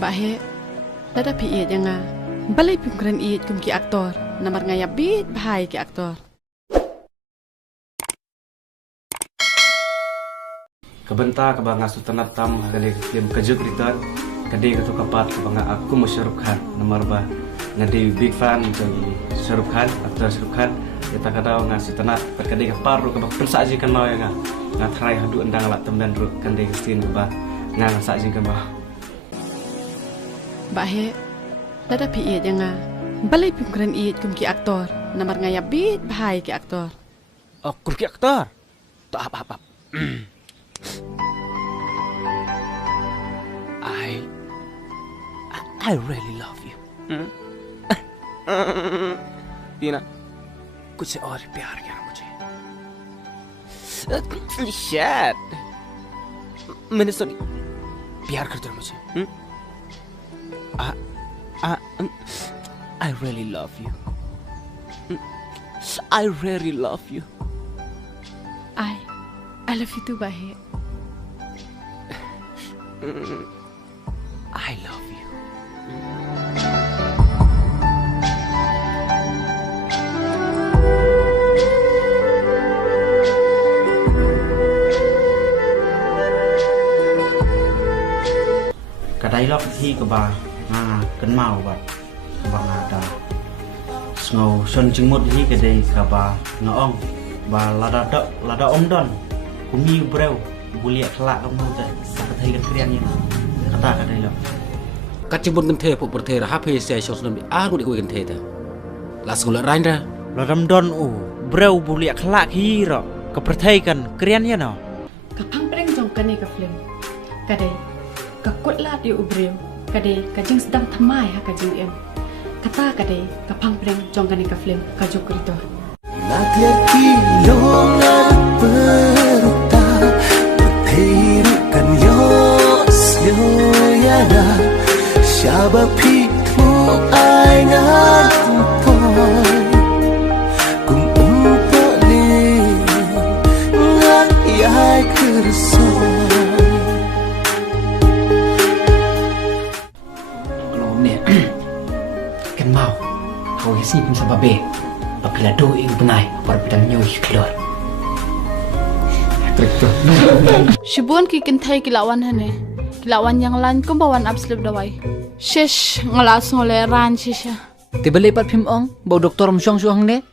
Bahe, lada piit yang nga. Balay pimkran iit kum ki aktor. Namar nga yabit bahay ki aktor. Kabenta kabang asu tanat tam kali film kajuk ritan kadi katu kapat kabang aku Shahrukh Khan nomor ba ngadi big fan dari Shahrukh Khan aktor Shahrukh Khan kita kada ngasi tanat perkadi kaparu kabang pensaji kan mau ya nga try hadu endang la temben ru kadi kestin ba nga saji kan ba Bahe, lada piit yang nga. Balay pimkran iit kum ki aktor. Namar nga yabit bahay ki aktor. Aku ki aktor. Tak apa-apa. I really love you. Tina, कुछ और प्यार किया मुझे. Shit. मैंने सुनी. प्यार करते हो मुझे. I really love you. I really love you. I love you too, Bahe. I love you. Kadai lok thi ke ba kan mau ba bang ada snow son jengmut hi kadai ka ba ngaong ba lada om don kumi breu bulia kelak kamu ta sapat hai kan krian ni kata kadai lok Kacibun kan the puk bertera HP saya shot nabi aku di kan the ta las gula rainda ladam don breu bulia kelak hi ro ka perthai kan krian ya no Kapang preng jong kani ka film. Kadai, kakut lat yu ubreu. Kadai, kajing sedang thamai ha kajing em. Kata kadai, kapang preng jong kani ka film kajuk rito. Nagliat kilongan perta berterukan yosyana Syaba pitmu aingan tempoy Kung umpali ngayay kersoy Kalau ni kan mau kau isi pun sababe apabila doa yang benar apabila menyuih keluar. Shibun ki kintai kilawan hane. Kilawan yang lain kung bawan absolute dawai. Shish ngalas ngole ran shisha. Tiba lepat pim ong bau doktor msyong syong ne